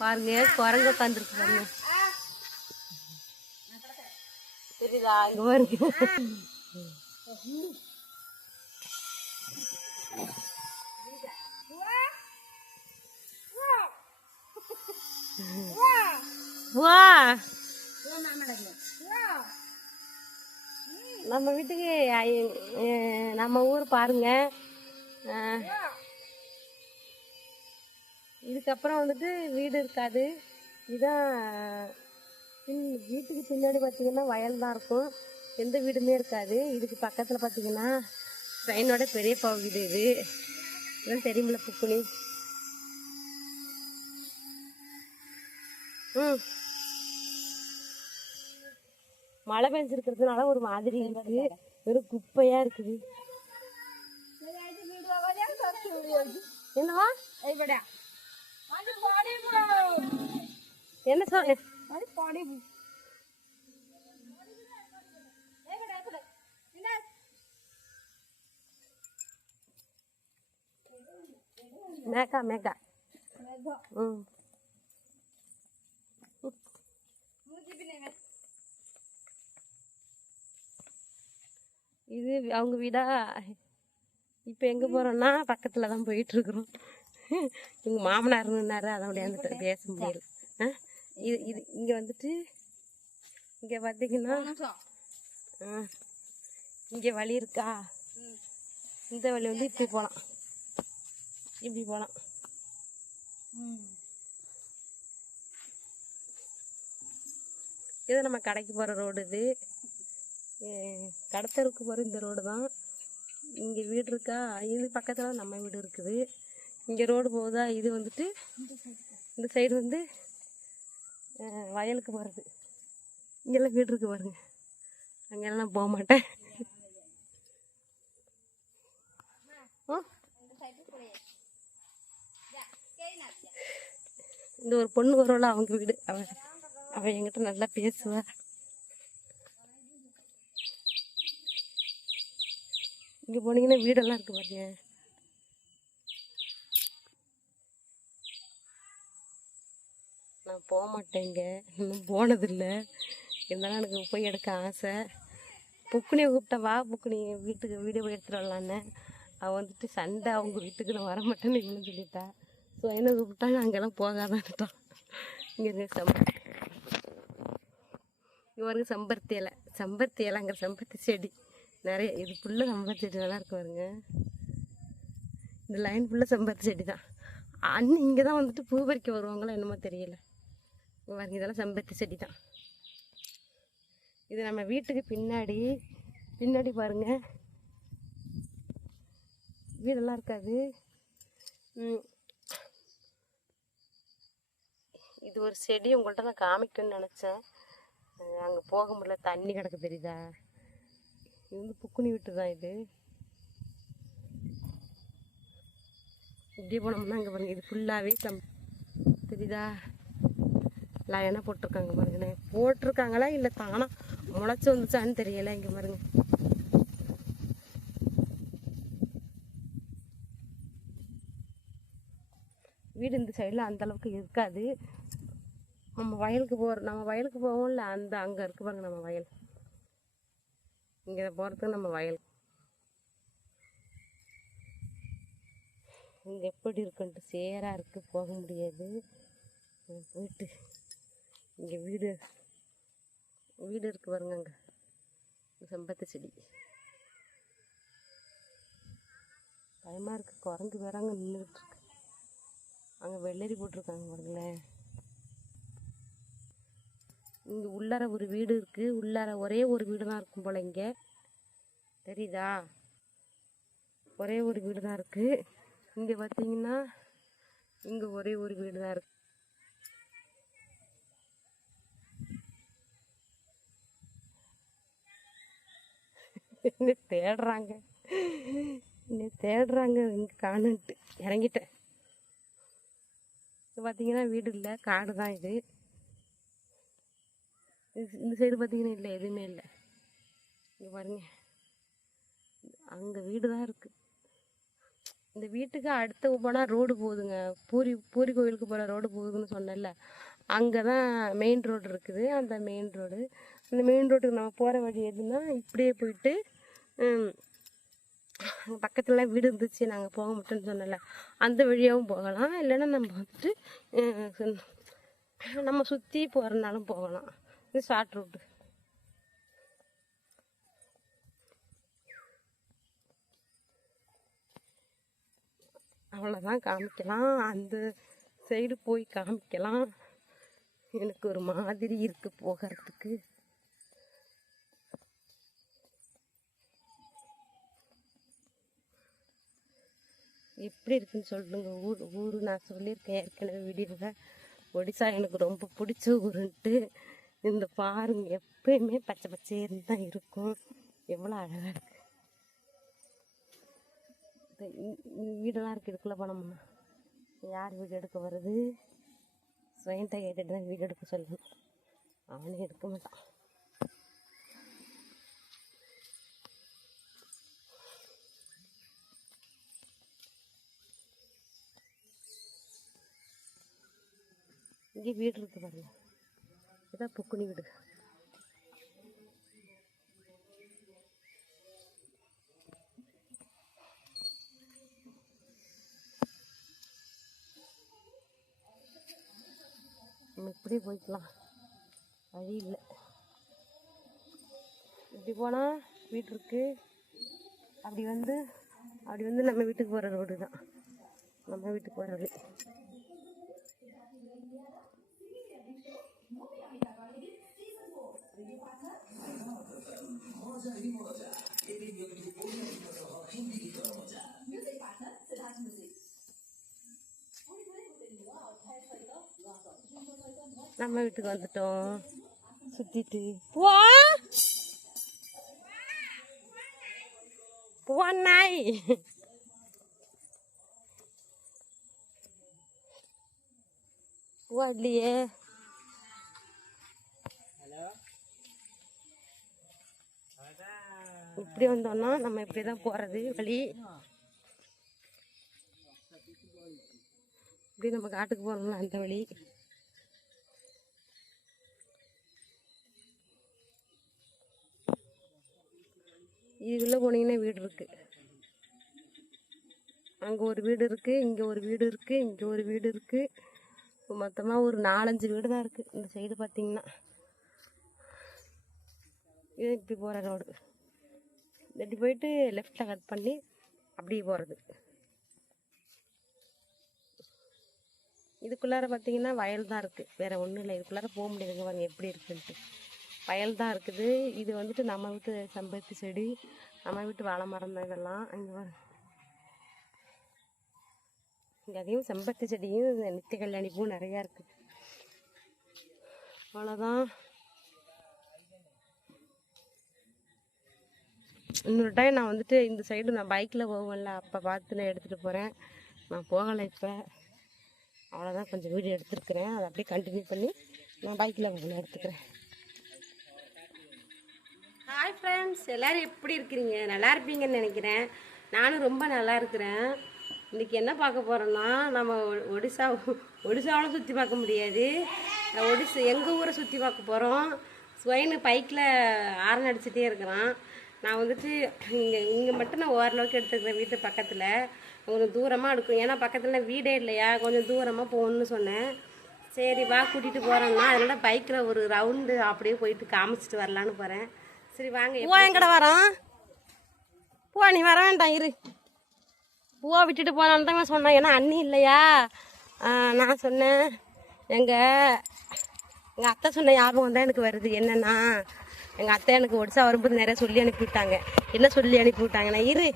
பாருங்க குரங்கு உட்காந்துருக்கு பாருங்க. தெரியுதா? இங்க பாருங்க. வா. நம்ம வீட்டுக்கு ஐ- நம்ம ஊர் பாருங்க. இதுக்கப்புறம் வந்துட்டு வீடு இருக்காது. இதுதான் பின் வீட்டுக்கு பின்னாடி பார்த்தீங்கன்னா வயல் தான் இருக்கும். எந்த வீடுமே இருக்காது. இதுக்கு பக்கத்தில் பார்த்தீங்கன்னா ட்ரெயினோட பெரியப்பா வீடு இது. இதெல்லாம் தெரியுமில்ல புக்குனி ம். மழை பெஞ்சிருக்கிறதுனால ஒரு மாதிரி இருக்கு. வெறும் குப்பையா இருக்குது. என்னவா? என்ன சொல் மேக்கா மேக்கா. ம். இது அவங்க வீடா. இப்போ எங்கே போகிறோன்னா பக்கத்தில் தான் போயிட்டுருக்குறோம் எங்கள் மாமனார் நின்னாரு அதை முடியாது பேச முடியல ஆ? இது இது இங்கே வந்துட்டு இங்கே பார்த்தீங்கன்னா ஆ இங்கே வழி இருக்கா? இந்த வழி வந்து இப்படி போகலாம் இப்படி போகலாம் இது நம்ம கடைக்கு போகிற ரோடு இது. கடத்தருக்கு போகிற இந்த ரோடு தான். இங்கே வீடு இருக்கா? இது பக்கத்தில் நம்ம வீடு இருக்குது. இங்கே ரோடு போகுதா? இது வந்துட்டு இந்த சைடு வந்து வயலுக்கு போகிறது இங்கெல்லாம் வீடு இருக்கு பாருங்க. அங்கெல்லாம் நான் போக மாட்டேன். இந்த ஒரு பொண்ணு வரும்ல அவங்க வீடு. அவன் அவன் என்கிட்ட நல்லா பேசுவா. இங்கே போனீங்கன்னா வீடெல்லாம் இருக்கு பாருங்க நான் போக மாட்டேங்க இன்னும் போனதில்லை. இருந்தாலும் எனக்கு போய் எடுக்க ஆசை. புக்குனியை கூப்பிட்டா வா புக்குனி. வீட்டுக்கு வீடியோ எடுத்துட்டு வரலான்னு. அவள் வந்துட்டு சண்டை அவங்க வீட்டுக்கு நான் வர மாட்டேன்னு சொல்லிட்டா. ஸோ என்ன கூப்பிட்டா நான் அங்கெல்லாம் போகாதான்ட்டான் இங்கே இருக்க சம்பருத்தி இங்கே சம்பருத்தி இலை. சம்பருத்தி இலைங்கிற சம்பருத்தி செடி. நிறைய இது ஃபுல்லாக சம்பருத்தி செடி நல்லா இருக்கு பாருங்க. இந்த லைன் ஃபுல்லாக சம்பருத்தி செடி தான் அண்ணன் இங்கே தான் வந்துட்டு பூ பறிக்க வருவாங்களோ என்னமோ தெரியல. பாருங்க இதெல்லாம் செம்பருத்தி செடி தான் இது நம்ம வீட்டுக்கு பின்னாடி பின்னாடி பாருங்க. வீடெல்லாம் இருக்காது. இது ஒரு செடி உங்கள்கிட்ட நான் காமிக்கணும்னு நினச்சேன். அங்கே போக முடியல தண்ணி கிடக்கு தெரியுதா? இது வந்து புக்குனி வீட்டு தான் இது. இப்படி போனோம்னா அங்கே பாருங்க இது ஃபுல்லாகவே சம் தெரியுதா? லயனாக போட்டிருக்காங்க பாருங்கண்ணே. போட்டிருக்காங்களா இல்லை தானா முளைச்சி வந்துச்சான்னு தெரியல இங்கே பாருங்க. வீடு இந்த சைடில் அந்த அளவுக்கு இருக்காது. நம்ம வயலுக்கு போகிற நம்ம வயலுக்கு போவோம்ல அந்த அங்கே இருக்கு பாருங்க நம்ம வயல். இங்கே போகிறதுக்கு நம்ம வயல். இங்கே எப்படி இருக்குன்ட்டு சேராக இருக்குது போக முடியாது. போயிட்டு. இங்கே வீடு. வீடு இருக்கு பாருங்க அங்கே. செம்பருத்தி செடி. பயமாக இருக்கு. குரங்கு வேற அங்கே நின்றுட்டு இருக்கு. அங்கே வெள்ளரி போட்டிருக்காங்க பாருங்களேன் இங்கே உள்ளார ஒரு வீடு இருக்கு. உள்ளார ஒரே ஒரு வீடு தான் இருக்கும் போல இங்கே. தெரியுதா? ஒரே ஒரு வீடு தான் இருக்கு. இங்கே பார்த்தீங்கன்னா இங்கே ஒரே ஒரு வீடு தான் இருக்கு. என்ன தேடுறாங்க. என்ன தேடுறாங்க இங்கே காணுன்ட்டு. இறங்கிட்டேன். இது பார்த்தீங்கன்னா வீடு இல்லை காடு தான் இது. இந்த சைடு பார்த்தீங்கன்னா இல்லை எதுவுமே இல்லை. இங்கே பாருங்க. அங்கே வீடு தான் இருக்குது இந்த வீட்டுக்கு அடுத்த போனால் ரோடு போகுதுங்க. பூரி பூரி கோயிலுக்கு போகிற ரோடு போகுதுன்னு சொன்னேன்ல. அங்கே தான் மெயின் ரோடு இருக்குது. அந்த மெயின் ரோடு அந்த மெயின் ரோட்டுக்கு நம்ம போகிற வழி எதுனா இப்படியே போயிட்டு ம், பக்கத்துலலாம் வீடு இருந்துச்சு நாங்கள் போக மாட்டோம்னு சொன்னல அந்த வழியாகவும் போகலாம். இல்லைன்னா நம்ம வந்துட்டு நம்ம சுற்றி போகிறனாலும் போகலாம். இது ஷார்ட் ரூட்டு அவ்வளோதான் காமிக்கலாம். அந்த சைடு போய் காமிக்கலாம். எனக்கு ஒரு மாதிரி இருக்கு போகிறதுக்கு. எப்படி இருக்குன்னு சொல்லுங்க. ஊர் ஊர் நான் சொல்லியிருக்கேன். ஏற்கனவே வீடியோவில் ஒடிசா எனக்கு ரொம்ப பிடிச்ச ஊருன்ட்டு இந்த பாருங்க. எப்பயுமே பச்சை பச்சைன்னு தான் இருக்கும். எவ்வளோ அழகாக இருக்கு. வீடெல்லாம் இருக்கு. இதுக்குள்ளே போனோம்னா. யார் வீடு எடுக்க வருது ஸ்வயன்ட்ட கேட்டுட்டு தான் வீடு எடுக்க சொல்லணும் அவனே எடுக்க மாட்டான். இங்கே வீடு இருக்கு பாருங்க. இதான் புக்குனி வீடு. நம்ம இப்படியே போய்க்கலாம். வழி இல்லை. இப்படி போனால் வீடு இருக்குது அப்படி வந்து அப்படி வந்து நம்ம வீட்டுக்கு போகிற ரோடு தான். நம்ம வீட்டுக்கு போகிற வழி நம்ம வீட்டுக்கு வந்துட்டோம். சுத்திட்டு. போ. போ நாய் போ இல்லையே இப்படி வந்தோம்னா நம்ம இப்படி தான் போறது வழி. இப்படி நம்ம காட்டுக்கு போறோம்ல அந்த வழி. இதுக்குள்ளே போனீங்கன்னா வீடு இருக்குது அங்கே ஒரு வீடு இருக்குது இங்கே ஒரு வீடு இருக்குது இங்கே ஒரு வீடு இருக்குது மொத்தமாக ஒரு நாலஞ்சு வீடு தான் இருக்குது இந்த சைடு பார்த்தீங்கன்னா இது இப்படி போகிற ரோடு இப்படி போயிட்டு லெஃப்டில் கட் பண்ணி அப்படியே போகிறது இதுக்குள்ளார பார்த்தீங்கன்னா வயல் தான் இருக்குது வேறு ஒன்றும் இல்லை. இதுக்குள்ளார போக முடியாதுங்க பாருங்க எப்படி இருக்குன்ட்டு. வயல் தான் இருக்குது. இது வந்துட்டு நம்ம வீட்டு செம்பருத்தி செடி நம்ம வீட்டு வாழை மரம் தான் இதெல்லாம். இங்கே இங்கே அதையும் செம்பருத்தி செடியும் நித்திய கல்யாணி பூ நிறையா இருக்குது அவ்வளோதான் இன்னொரு டைம் நான் வந்துட்டு இந்த சைடு நான் பைக்கில் போவேன்ல. அப்போ பார்த்து நான் எடுத்துகிட்டு போகிறேன் நான் போகலை இப்போ. அவ்வளோதான் கொஞ்சம் வீடியோ எடுத்துருக்குறேன். அதை அப்படியே கண்டினியூ பண்ணி நான் பைக்கில் போகணும் எடுத்துக்கிறேன். ஹாய் ஃப்ரெண்ட்ஸ் எல்லோரும் எப்படி இருக்கிறீங்க? நல்லா இருப்பீங்கன்னு நினைக்கிறேன். நானும் ரொம்ப நல்லா இருக்கிறேன். இன்றைக்கி என்ன பார்க்க போகிறோன்னா நம்ம ஒ- ஒடிசா ஒடிசாவில் சுற்றி பார்க்க முடியாது. ஒடிசா எங்கள் ஊரை சுற்றி பார்க்க போகிறோம் ஸ்வயனு பைக்கில் ஆரன் அடிச்சுட்டே இருக்கிறான். நான் வந்துட்டு இங்கே இங்கே மட்டும் நான் ஓரளவுக்கு எடுத்துக்கிறேன் வீட்டு பக்கத்தில் கொஞ்சம் தூரமாக எடுக்கும் ஏன்னா பக்கத்தில் வீடே இல்லையா? கொஞ்சம் தூரமாக போகணுன்னு சொன்னேன். சரி வா கூட்டிகிட்டு போகிறோம்னா அதனால் பைக்கில் ஒரு ரவுண்டு அப்படியே போயிட்டு காமிச்சிட்டு வரலான்னு போகிறேன் சரி வாங்க போ எங்கட வரோம்? போ நீ வர வேண்டாம் இரு. பூவை விட்டுட்டு போனான்னு தான் சொன்னேன். ஏன்னா அண்ணி இல்லையா? நான் சொன்னேன் எங்கள் எங்கள் அத்தை சொன்ன ஞாபகம் தான் எனக்கு வருது. என்னன்னா எங்கள் அத்தை எனக்கு ஒடிசா வரும்போது நிறைய சொல்லி அனுப்பி விட்டாங்க. என்ன சொல்லி அனுப்பி விட்டாங்க நான் இரு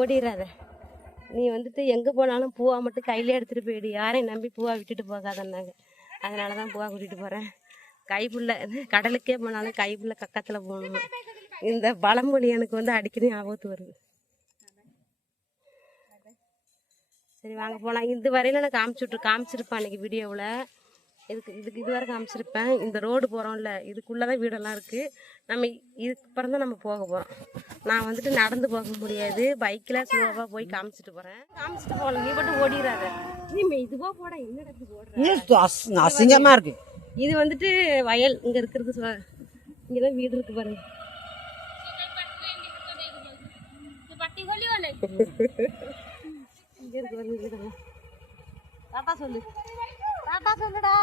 ஓடிடாத நீ வந்துட்டு எங்கே போனாலும் பூவா மட்டும் கையில எடுத்துகிட்டு போயிடு. யாரையும் நம்பி பூவா விட்டுட்டு போகாதன்னாங்க. அதனால தான் பூவா கூட்டிகிட்டு போகிறேன் கைப்புள்ள கடலுக்கே போனாலும் கைப்புள்ள கக்கத்தில் போகணும். இந்த பழமொழி எனக்கு வந்து அடிக்கடி ஆபத்து வருது. சரி வாங்க போகலாம் இது வரையில நான் காமிச்சுட்டு காமிச்சிருப்பேன் அன்றைக்கி வீடியோவில். இதுக்கு இதுக்கு இதுவரை காமிச்சிருப்பேன். இந்த ரோடு போகிறோம்ல இதுக்குள்ளே தான் வீடெல்லாம் இருக்குது நம்ம இதுக்கு அப்புறம் தான் நம்ம போக போகிறோம் நான் வந்துட்டு நடந்து போக முடியாது. பைக்கில் ஸ்லோவாக போய் காமிச்சிட்டு போகிறேன் காமிச்சிட்டு போகல நீ மட்டும் ஓடிடாத நீ இதுவா போட என்ன இடத்துக்கு போடுற அசிங்கமா இருக்கு? இது வந்துட்டு வயல். இங்கே இருக்கிறது சொ- இங்கே தான் வீடு இருக்கு பாருங்க. இங்கே இருக்கு பாருங்க சொல்லு. சொல்லுடா.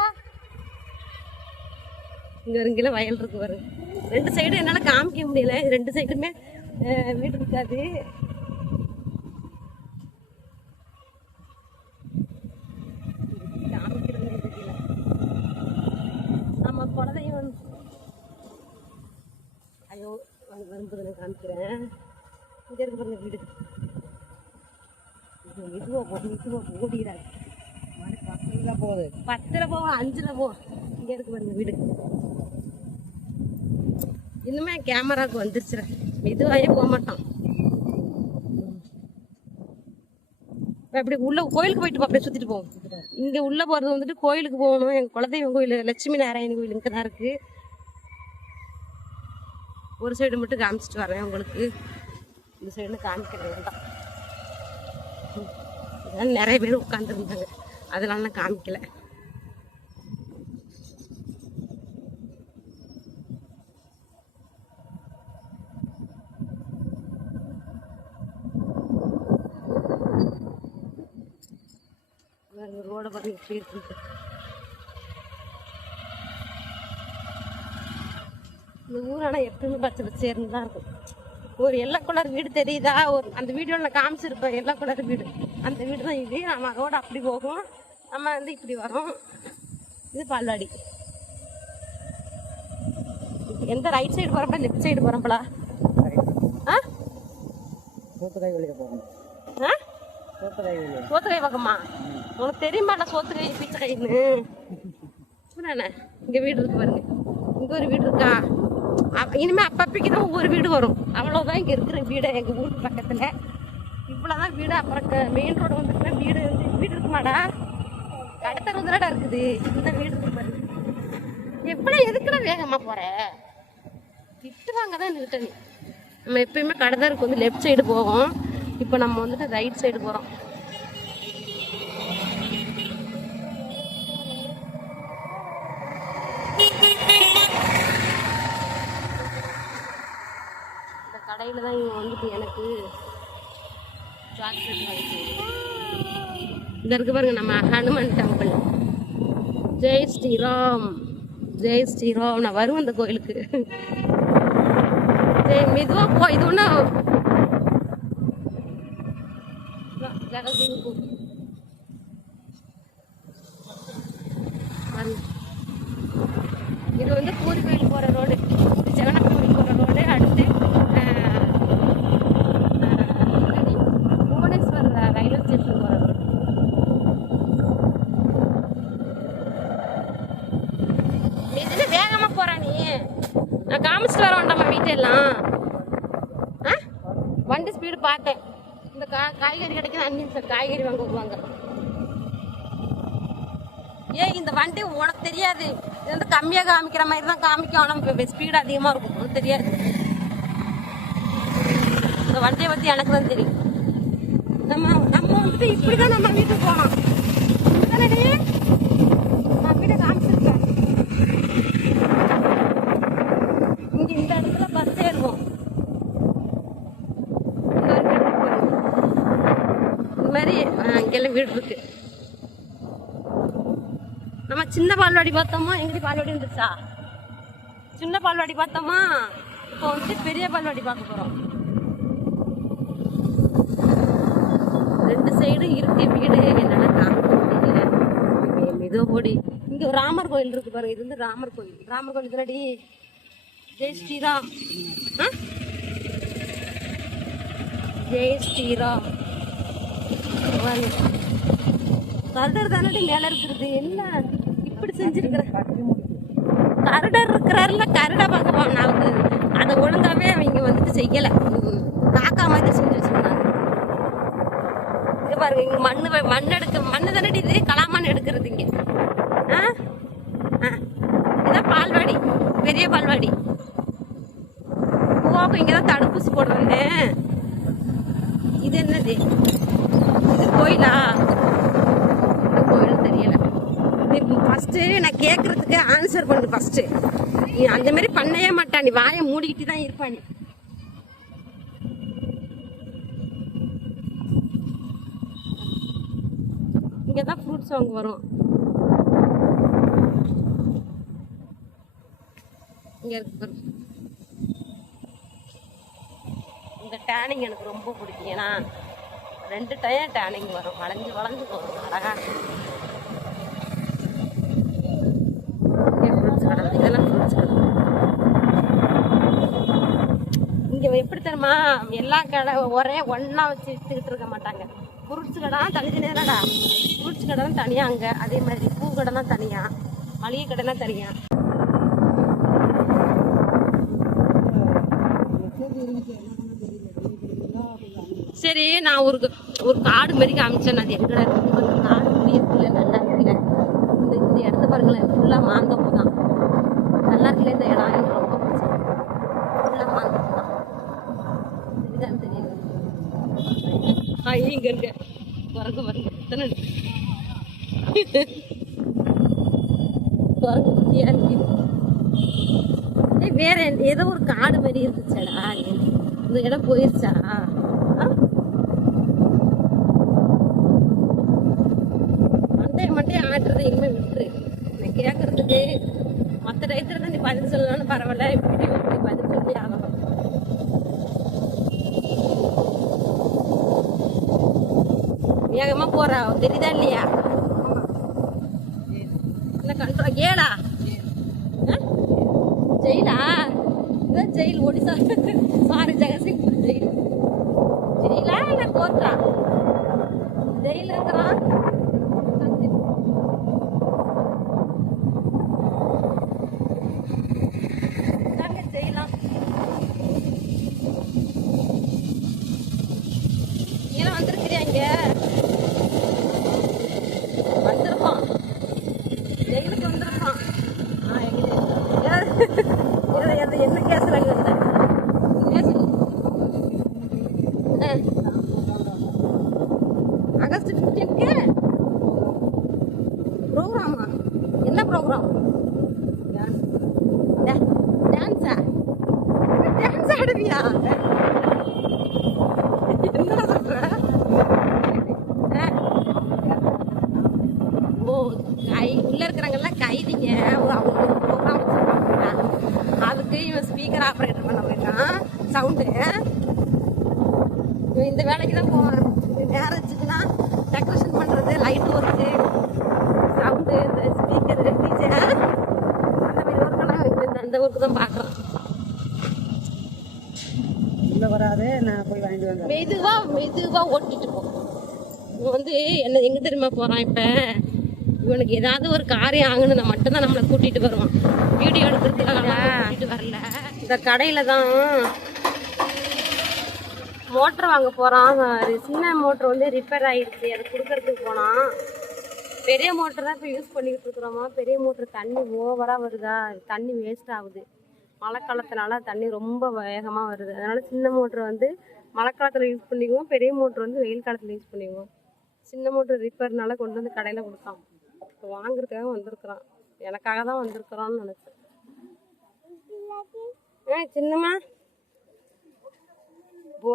வயல் இருக்கு பாருங்க. ரெண்டு சைடும் என்னால் காமிக்க முடியல. ரெண்டு சைடுமே வீடு இருக்காது காமிக்கிறதுனே தெரியல நம்ம குழந்தையும் வந்து ஐயோ வந்து வரும்போது நான் காமிக்கிறேன் இங்கே இருக்கு பாருங்க வீடு. இது மெதுவாக போ மெதுவாக ஓடிடாது போகுது. பத்துல போ அஞ்சுல போ. இங்கே இருக்கு பாருங்க வீடு. இன்னுமே கேமராவுக்கு வந்துருச்சுல மெதுவாகவே போக மாட்டோம். அப்படி உள்ள கோயிலுக்கு போயிட்டு அப்படியே சுத்திட்டு போவோம் இங்க உள்ள போறது வந்துட்டு கோயிலுக்கு போகணும். எங்க குலதெய்வம் கோயில் லட்சுமி நாராயண கோயில் இங்க தான் இருக்கு. ஒரு சைடு மட்டும் காமிச்சிட்டு வரேன் உங்களுக்கு. இந்த சைடு காமிக்கிறது தான். இதெல்லாம் நிறைய பேர் உட்காந்துருந்தாங்க அதனால நான் காமிக்கல. ரோட பாருங்க இந்த ஊர் ஆனால் எப்பவுமே பச்சை பச்சைன்னு தான் இருக்கும். ஒரு எல்லோ கலர் வீடு தெரியுதா? ஒரு அந்த வீடியோவில் நான் காமிச்சிருப்பேன் எல்லோ கலர் வீடு. அந்த வீடு தான் இது. நம்ம ரோடு அப்படி போகும். நம்ம வந்து இப்படி வரோம். இது பால்வாடி. எந்த ரைட் சைடு போகிறப்பல லெஃப்ட் சைடு போகிறப்பலா ஆ? சோத்துக்காய் வெளியே போகணும். ஆ? சோத்துக்காய் பக்கமா? உனக்கு தெரியுமாடா சோத்துக்கை பிச்சைக்கைன்னு இப்படிதானே இங்க வீடு இருக்கு பாருங்க. இங்க ஒரு வீடு இருக்கா? இனிமேல் இனிமே அப்பப்பைக்கு தான் ஒவ்வொரு வீடு வரும். அவ்வளோதான் இங்கே இருக்கிற வீடு எங்கள் ஊர் பக்கத்தில். இவ்வளோதான் வீடு அப்புறம் மெயின் ரோடு வந்துட்டுனா வீடு வந்து வீடு இருக்குமாடா? கடத்தர் வந்துடா இருக்குது. இந்த வீடு இருக்கு எப்படா எப்படி எதுக்குடா வேகமா போகிற திட்டுவாங்க தான் நிறுத்த நம்ம எப்பயுமே கடத்தருக்கு வந்து லெஃப்ட் சைடு போவோம். இப்போ நம்ம வந்துட்டு ரைட் சைடு போகிறோம் கடையில் தான் இவன் வந்துட்டு எனக்கு சாக்லேட் வாங்கி இந்த இருக்கு பாருங்க நம்ம ஹனுமன் டெம்பிள் ஜெய் ஸ்ரீராம் ஜெய் ஸ்ரீராம். நான் வருவேன் அந்த கோயிலுக்கு. ஜெய் மெதுவா போ இது ஒன்றும் இது வந்து பூரி கோயில் போகிற ரோடு இது ஜெகநாத் கோயில் போகிற ரோடு அடுத்து ஆஹ், ஆஹ், என்னடி? புவனேஸ்வர் ரயில்வே ஸ்டேஷன் போகிற ரோடு எதுல வேகமா போறா நீ நான் காமிச்சிட்டு வர வேண்டாமா வீட்டெல்லாம் ஆ வண்டி ஸ்பீடு பார்த்தேன் இந்த கா காய்கறி கிடைக்குது காய்கறி வாங்க வருவாங்க ஏய் இந்த வண்டி உனக்கு தெரியாது. இது வந்து கம்மியாக காமிக்கிற மாதிரி தான் காமிக்கும். ஆனால் ஸ்பீடு அதிகமாக இருக்கும். உனக்கு தெரியாது. இந்த வண்டியை பற்றி எனக்கு தான் தெரியும். நம்ம நம்ம வந்துட்டு இப்படி தான் நம்ம வீட்டுக்கு போனோம் தானடி? நான் வீட்டை காமிச்சிருக்கேன் இங்க இந்த இடத்துல பஸ் ஏறுவோம் இங்க ஒரு வீடு இருக்கு. இந்த மாதிரி அஹ், இங்கெல்லாம் வீடு இருக்கு நம்ம சின்ன பால்வாடி பார்த்தோமா? எங்கடி பால்வாடி இருந்துச்சா சின்ன பால்வாடி பார்த்தோமா? இப்போ வந்து பெரிய பால்வாடி பார்க்க போறோம். ரெண்டு சைடும் இருக்கு. வீடு என்னால காமிக்க முடியல மெ- போடி இங்க ராமர் கோயில் இருக்கு பாருங்க இது வந்து ராமர் கோயில். ராமர் கோயில் இதுலடி ஜெய் ஸ்ரீராம். ஆ? ஜெய் ஸ்ரீராம். பாருங்க. கருடர் தானடி மேல இருக்கிறது என்ன? இப்படி செஞ்சிருக்கிற? கரடர் இருக்கிறாருல கரடை பகவான் போன அவங்க அதை ஒழுங்காவே அவங்க வந்துட்டு செய்யல. காக்கா மாதிரி செஞ்சு வச்சிருந்தாங்க இது பாருங்க இங்க மண்ணு மண் எடுக்க மண்ணு தானடி இது? கலாமண் எடுக்கிறது இங்க. ஆ? பெரிய பால்வாடி. பூவாக்கும் இங்கே தான் தடுப்பூசி போடுறேன் இது என்னது? இது கோயிலா? நீ ஃபஸ்ட்டு நான் கேட்குறதுக்கு ஆன்சர் பண்ணு ஃபஸ்ட்டு நீ அந்த மாதிரி பண்ணவே மாட்டா. நீ வாயை மூடிக்கிட்டு தான் இருப்பா நீ. இங்கே தான் ஃப்ரூட்ஸ் வாங்க வரும். இங்கே இருக்கு இந்த டேனிங் எனக்கு ரொம்ப பிடிக்கும். ஏன்னா ரெண்டு டைம் டேனிங் வரும். வளைஞ்சு வளைஞ்சு வரும் அழகா இங்கே இதெல்லாம் ஃப்ரூட்ஸ் இங்கே எப்படி தெரியுமா எல்லா கடை ஒரே ஒன்றா வச்சு விற்றுக்கிட்டு இருக்க மாட்டாங்க. ஃப்ரூட்ஸ் கடை தனித்தனியாடா ஃப்ரூட்ஸ் கடை தான் தனியாக அங்கே. அதே மாதிரி பூ கடை தான் தனியாக மளிகை கடை தான் தனியாக சரி நான் ஒரு ஒரு காடு மாதிரி காமிச்சேன். அது எங்கடா காடு புரியல நல்லா இருக்குல்ல இந்த இந்த இடத்த பாருங்களேன் ஃபுல்லாக மாந்தோப்பு தான். நல்லா இருக்குல்ல இந்த இடம் எனக்கு ரொம்ப பிடிச்சது ஃபுல்லாக மாந்தோப்பு தான் இதுதான் தெரியுது ஆ இங்க இருக்க. குரங்கு பாருங்க. எத்தனை இருக்கு. குரங்கு குட்டியா இருக்கு. ஏய் வேற ஏதோ ஒரு காடு மாதிரி இருந்துச்சடா. இந்த இடம் போயிருச்சா? மண்டைய மண்டைய ஆட்டுறதை இனிமே விட்டுரு நான் கேட்கறதுக்கு மற்ற டயத்துல தான் நீ பதில் சொல்லலாம்னு பரவாயில்ல இப்படி இப்படி பதில் சொல்லி ஆகணும். வேகமா போறா தெரியுதா இல்லையா? என்ன கண்ட்ரோல் ஏடா. ஏதோ என்ன கேஸ்ல அங்க இருந்த கேஸ் ஆகஸ்ட் ஃபிஃப்டீன்க்கு ப்ரோக்ராமா என்ன ப்ரோக்ராம் டான்ஸா டான்ஸ் ஆடுவியா என்ன சொல்ற ஆ? ஓ கை உள்ள இருக்கிறவங்கெல்லாம் கைதிங்க ஓ, அவங்க ஒரு ப்ரோக்ராம் வச்சிருக்காங்க அதுக்கு இவன் ஸ்பீக்கர் ஆப்ரேட்டர் பண்ண போயிருக்கான் சவுண்டு இவன் இந்த வேலைக்கு தான் போவான் இது மேரேஜுக்குனா டெக்கரேஷன் பண்ணுறது லைட் ஒர்க்கு சவுண்டு இந்த ஸ்பீக்கர் டிஜே அந்த மாதிரி ஒர்க்கெல்லாம் இவன் இந்த- ஒர்க்கு தான் உள்ள வராதே நான் போய் வாங்கிட்டு வந்தேன் மெதுவா மெதுவா ஓட்டிட்டு போ. இவன் வந்து என்ன எங்க தெரியுமா போறான் இப்ப? இவனுக்கு ஏதாவது ஒரு காரியம் ஆகணும்னா மட்டும்தான் நம்மளை கூட்டிட்டு வருவான். வீடியோ எடுக்கிறதுக்காக கூட்டிட்டு வரல. இந்த கடையில தான் மோட்டர் வாங்க போறான். அது சின்ன மோட்டர் வந்து ரிப்பேர் ஆயிடுச்சு. அதை கொடுக்கறதுக்கு போனான். பெரிய மோட்டர் தான் இப்போ யூஸ் பண்ணிக்கிட்டு இருக்கிறோமா? பெரிய மோட்டர் தண்ணி ஓவராக வருதா? தண்ணி வேஸ்ட் ஆகுது. மழை காலத்தினால தண்ணி ரொம்ப வேகமாக வருது. அதனால சின்ன மோட்டர் வந்து மழை காலத்தில் யூஸ் பண்ணிக்குவோம் பெரிய மோட்டர் வந்து வெயில் காலத்தில் யூஸ் பண்ணிக்குவோம். சின்ன மோட்டர் ரிப்பேர்னால கொண்டு வந்து கடையில் கொடுத்தான் இப்போ வாங்குறதுக்காக வந்திருக்கிறோம் எனக்காக தான் வந்திருக்கிறோம்னு நினச்சேன். ஆ சின்னம்மா. போ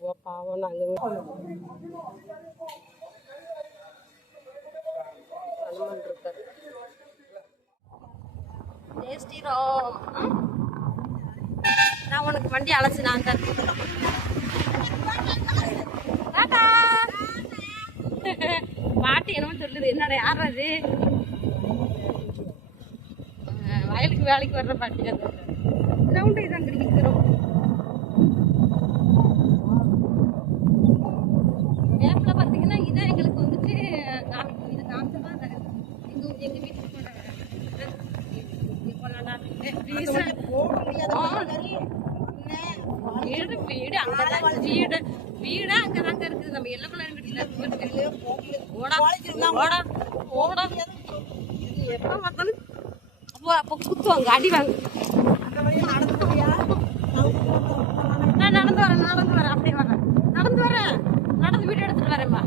புவா பாவம் நாங்கள் ஹனுமன் இருக்காரு டேஸ்டி ரோம். நான் உனக்கு வண்டி அழைச்சி நான் தான் டாடா. பாட்டு என்னமோ சொல்லுது. என்னடா யார் அது? வயலுக்கு வேலைக்கு வர்ற பாட்டு. அது கிரவுண்டு இதான் கிடைக்கிறோம் மேப்ல பார்த்தீங்கன்னா இதான் எங்களுக்கு வந்துட்டு காமிக்கும் இது காமிச்சா தான் எங்க எங்க வீட்டுக்கு போன இங்க போனாடா வீடு வீடு அங்கதான் வீடு. வீடு அங்கதாங்க இருக்குது. நம்ம எல்லக்குள்ள வீட்டுல இருக்கு ஓடா ஓடா ஓடா எப்ப பார்த்தாலும். போ அப்போ குத்துவாங்க. அடி வாங்க நான் நடந்து வரேன் நடந்து வரேன் அப்படியே வரேன் நடந்து வரேன் நடந்து வீடு எடுத்துட்டு வரேன்ப்பா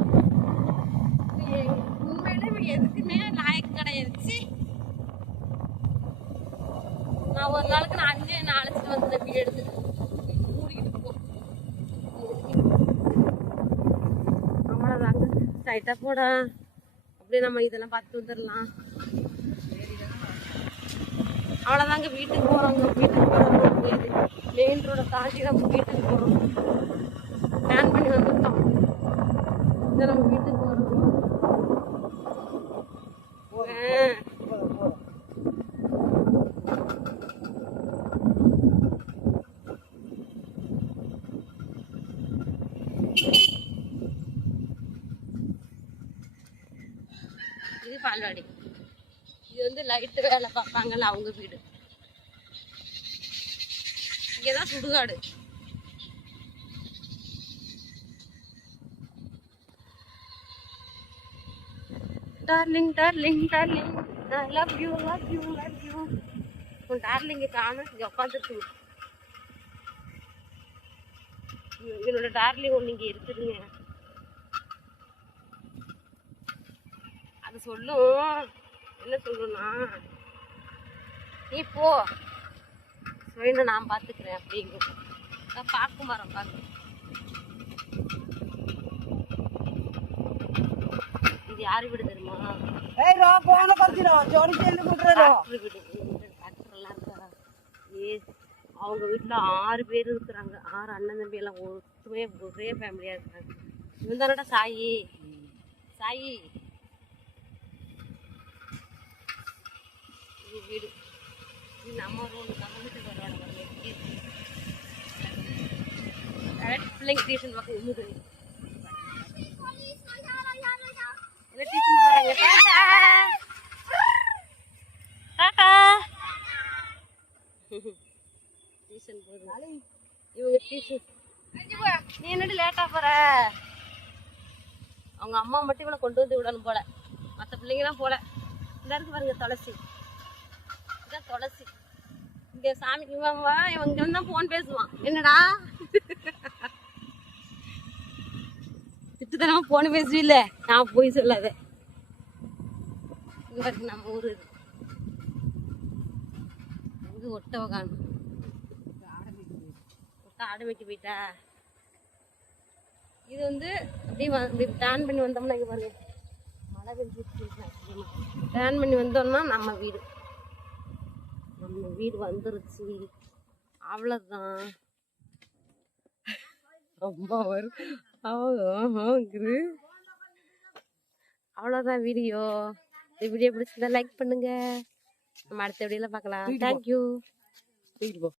ஏய், உண்மையிலே இவன் எதுக்குமே லாயக்கு கிடையாது சீ. நான் ஒரு நாளுக்கு நான் அஞ்சு நான் அழைச்சிட்டு வந்து வீடு எடுத்துட்டு மூடிக்கிட்டு போ அவ்வளோதாங்க ஸ்ட்ரைட்டாக போட. அப்படியே நம்ம இதெல்லாம் பார்த்து வந்துடலாம். அவ்வளோதாங்க வீட்டுக்கு போகிறோங்க வீட்டுக்கு போகிறோம் மெயின் ரோடை தாண்டி நம்ம வீட்டுக்கு போகிறோம் பிளான் பண்ணி வந்துட்டோம். இதை நம்ம வீட்டுக்கு போகிறோம் இது பால்வாடி இது வந்து லைட்டு வேலை பார்ப்பாங்கல்ல அவங்க வீடு. இங்கே தான் சுடுகாடு. டார்லிங் டார்லிங் டார்லிங் நான் love you love you love you உன் டார்லிங்கை காணும். இங்கே உட்காந்துருக்கு என்னோட டார்லிங் ஒன்று இங்கே இருக்குதுங்க. அது சொல்லும். என்ன சொல்லுன்னா நீ போ. சொல்லி நான் பார்த்துக்கிறேன் அப்படிங்கும் நான் பார்க்க மரம் பாருங்க இது யார் வீடு தெரியுமா? ஏய் ரோ போன கொத்திரோ ஜோடி செல்லு குடுறோ டாக்டர் வீடு. டாக்டர்லாம் இருக்கா? ஏ அவங்க வீட்டில் ஆறு பேர் இருக்கிறாங்க. ஆறு அண்ணன் தம்பி எல்லாம் ஒருத்தமே ஒரே ஃபேமிலியாக இருக்காங்க இவன் தானடா சாயி? சாயி. இது வீடு. இது நம்ம ரூம் நம்ம வீட்டுக்கு வரோட கரெக்ட் பிள்ளைங்க டியூஷன் பக்கம் டியூஷன் போகிறாங்க டியூஷன் இவங்க டியூஷன் நீ என்னடி லேட்டாக போற? அவங்க அம்மா மட்டும் இவனை கொண்டு வந்து விடணும் போல. மற்ற பிள்ளைங்கலாம் போல. இந்த இருக்கு பாருங்க துளசி. இதுதான் துளசி. இங்க சாமி இவன் வா, இவங்க தான் போன் பேசுவான். என்னடா? திட்டுத்தனமா போன் பேசுவில்ல? நான் போய் சொல்லாத. நம்ம ஊரு இது. இது காணும். ஒட்ட ஆடு வைக்க போயிட்டா. இது வந்து அப்படியே இப்படி டேன் பண்ணி வந்தோம்னா இங்கே பாருங்க. மழை பெஞ்சு டேன் பண்ணி வந்தோம்னா நம்ம வீடு. நம்ம வீடு வந்துருச்சு. அவ்வளோதான் ரொம்ப வரும் ஆகுது அவ்வளோதான் வீடியோ இந்த வீடியோ பிடிச்சிருந்தா லைக் பண்ணுங்க. நம்ம அடுத்த வீடியோல பார்க்கலாம். தேங்க்யூ போ.